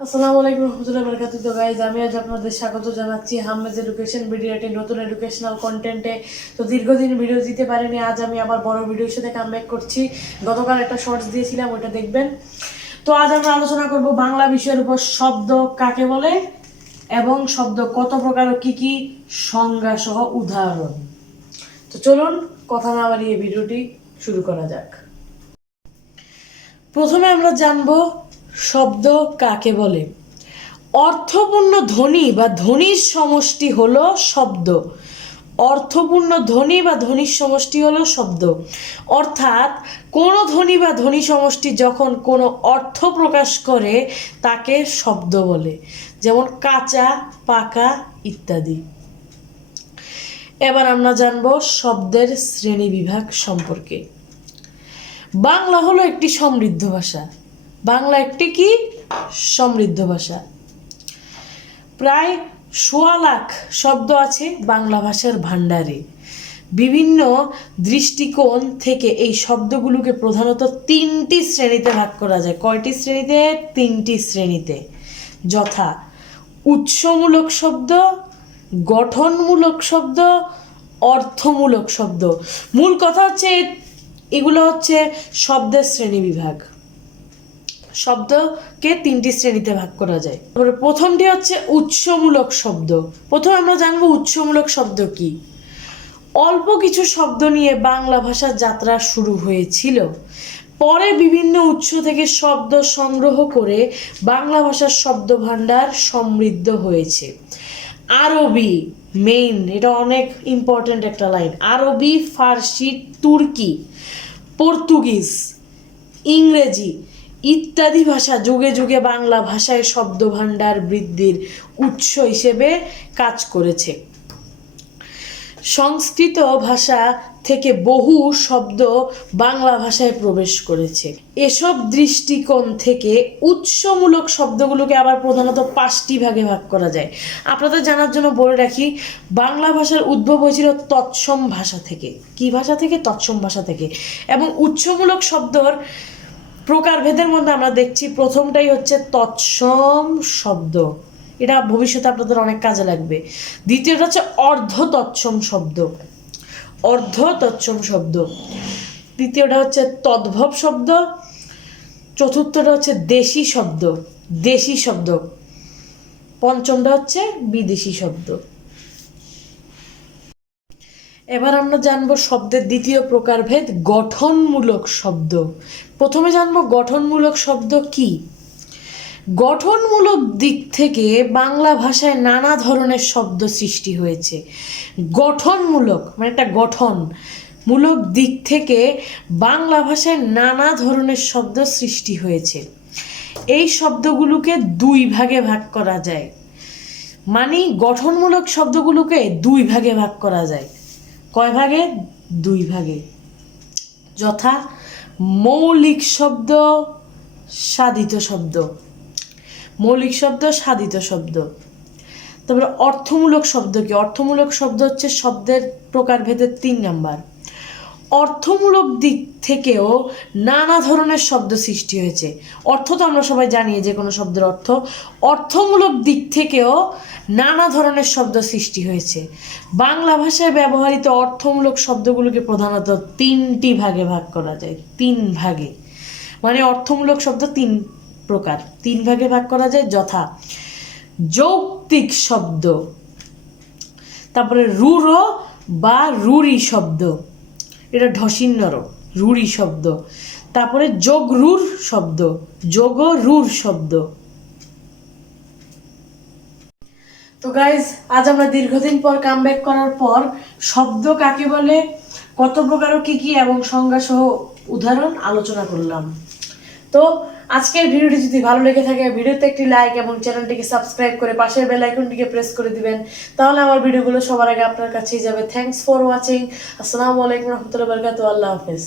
আসসালামু আলাইকুম রহমতুল্লাহ বরকাত তো গাইজ আমি আজ আপনাদের স্বাগত জানাচ্ছি হামমেদ এডুকেশন একটি নতুন এডুকেশনাল কন্টেন্টে তো দীর্ঘদিন ভিডিও দিতে পারিনি, আজ আমি আবার বড় ভিডিওর সাথে কামব্যাক করছি। গতকাল একটা শর্টস দিয়েছিলাম ওটা দেখবেন। তো আজ আমরা আলোচনা করব বাংলা বিষয়ের উপর শব্দ কাকে বলে এবং শব্দ কত প্রকার ও কি কি সংজ্ঞা সহ উদাহরণ। তো চলুন কথা না বাড়িয়ে ভিডিওটি শুরু করা যাক। প্রথমে আমরা জানব শব্দ কাকে বলে? অর্থপূর্ণ ধ্বনি বা ধ্বনির সমষ্টি হলো শব্দ। অর্থপূর্ণ ধ্বনি বা ধ্বনির সমষ্টি হলো শব্দ। অর্থাৎ কোনো ধ্বনি বা ধ্বনি সমষ্টি যখন কোনো অর্থ প্রকাশ করে, তাকে শব্দ বলে। যেমন কাঁচা, পাকা ইত্যাদি। এবার আমরা জানব শব্দের শ্রেণি বিভাগ সম্পর্কে। বাংলা হলো একটি সমৃদ্ধ ভাষা। বাংলা একটি কি? সমৃদ্ধ ভাষা। প্রায় সোয়া লাখ শব্দ আছে বাংলা ভাষার ভাণ্ডারে। বিভিন্ন দৃষ্টিকোণ থেকে এই শব্দগুলোকে প্রধানত তিনটি শ্রেণীতে ভাগ করা যায়। কয়টি শ্রেণীতে? তিনটি শ্রেণীতে। যথা উৎসমূলক শব্দ, গঠনমূলক শব্দ, অর্থমূলক শব্দ। মূল কথা হচ্ছে এগুলো হচ্ছে শব্দের শ্রেণি বিভাগ। শব্দকে তিনটি শ্রেণীতে ভাগ করা যায়। তারপরে প্রথমটি হচ্ছে উৎসমূলক শব্দ। প্রথমে আমরা জানব উৎসমূলক শব্দ কি। অল্প কিছু শব্দ নিয়ে বাংলা ভাষার যাত্রা শুরু হয়েছিল। পরে বিভিন্ন উৎস থেকে শব্দ সংগ্রহ করে বাংলা ভাষার শব্দ ভাণ্ডার সমৃদ্ধ হয়েছে। আরবি মেইন এটা অনেক ইম্পর্ট্যান্ট একটা লাইন আরবি, ফার্সি, তুর্কি, পর্তুগিজ, ইংরেজি ইত্যাদি ভাষা, যুগে যুগে বাংলা ভাষায় শব্দ ভাণ্ডার বৃদ্ধির উৎস হিসেবে কাজ করেছে। সংস্কৃত ভাষা থেকে বহু শব্দ বাংলা ভাষায় প্রবেশ করেছে। এসব দৃষ্টিকোণ থেকে উৎসমূলক শব্দগুলোকে আবার প্রধানত পাঁচটি ভাগে ভাগ করা যায়। আপনাদের জানার জন্য বলে রাখি, বাংলা ভাষার উদ্ভব হয়েছিল তৎসম ভাষা থেকে। কি ভাষা থেকে? তৎসম ভাষা থেকে। এবং উৎসমূলক শব্দর প্রকারভেদের মধ্যে আমরা দেখছি প্রথমটাই হচ্ছে তৎসম শব্দ। এটা ভবিষ্যতে আপনাদের অনেক কাজে লাগবে। দ্বিতীয়টা হচ্ছে অর্ধ তৎসম শব্দ। অর্ধ তৎসম শব্দ। তৃতীয়টা হচ্ছে তদ্ভব শব্দ। চতুর্থটা হচ্ছে দেশি শব্দ। দেশি শব্দ। পঞ্চমটা হচ্ছে বিদেশি শব্দ। এবার আমরা জানব শব্দের দ্বিতীয় প্রকারভেদ, গঠনমূলক শব্দ। প্রথমে জানব গঠনমূলক শব্দ কি? গঠনমূলক দিক থেকে বাংলা ভাষায় নানা ধরনের শব্দ সৃষ্টি হয়েছে। গঠনমূলক মানে একটা গঠন মূলক দিক থেকে বাংলা ভাষায় নানা ধরনের শব্দ সৃষ্টি হয়েছে। এই শব্দগুলোকে দুই ভাগে ভাগ করা যায়। মানে গঠনমূলক শব্দগুলোকে দুই ভাগে ভাগ করা যায়। কয় ভাগে? দুই ভাগে। যথা মৌলিক শব্দ, সাধিত শব্দ। মৌলিক শব্দ, সাধিত শব্দ। তারপরে অর্থমূলক শব্দ কি? অর্থমূলক শব্দ হচ্ছে শব্দের প্রকারভেদের তিন নাম্বার। অর্থমূলক দিক থেকেও নানা ধরনের শব্দ সৃষ্টি হয়েছে। অর্থ তো আমরা সবাই জানি যে কোনো শব্দের অর্থ। অর্থমূলক দিক থেকেও নানা ধরনের শব্দ সৃষ্টি হয়েছে। বাংলা ভাষায় ব্যবহৃত অর্থমূলক শব্দগুলোকে প্রধানত তিনটি ভাগে ভাগ করা যায়। তিন ভাগে। মানে অর্থমূলক শব্দ তিন প্রকার। তিন ভাগে ভাগ করা যায়, যথা যৌক্তিক শব্দ, তারপরে রুরো বা রুরি শব্দ। এটা ঢসিন্নর রুরি শব্দ। তারপরে যোগরুর শব্দ যোগ রুর শব্দ। তো গাইজ আজ আমরা দীর্ঘদিন পর কামব্যাক করার পর শব্দ কাকে বলে, কত প্রকার কি কি এবং সংজ্ঞা সহ উদাহরণ আলোচনা করলাম। তো আজকের ভিডিওটি যদি ভালো লেগে থাকে, ভিডিওতে একটি লাইক এবং চ্যানেলটিকে সাবস্ক্রাইব করে পাশের বেল আইকনটিকে প্রেস করে দিবেন। তাহলে আমার ভিডিওগুলো সবার আগে আপনার কাছেই যাবে। থ্যাঙ্কস ফর ওয়াচিং আসসালামু আলাইকুম রহমতুল্লাহ বরকাতু আল্লাহ হাফেজ।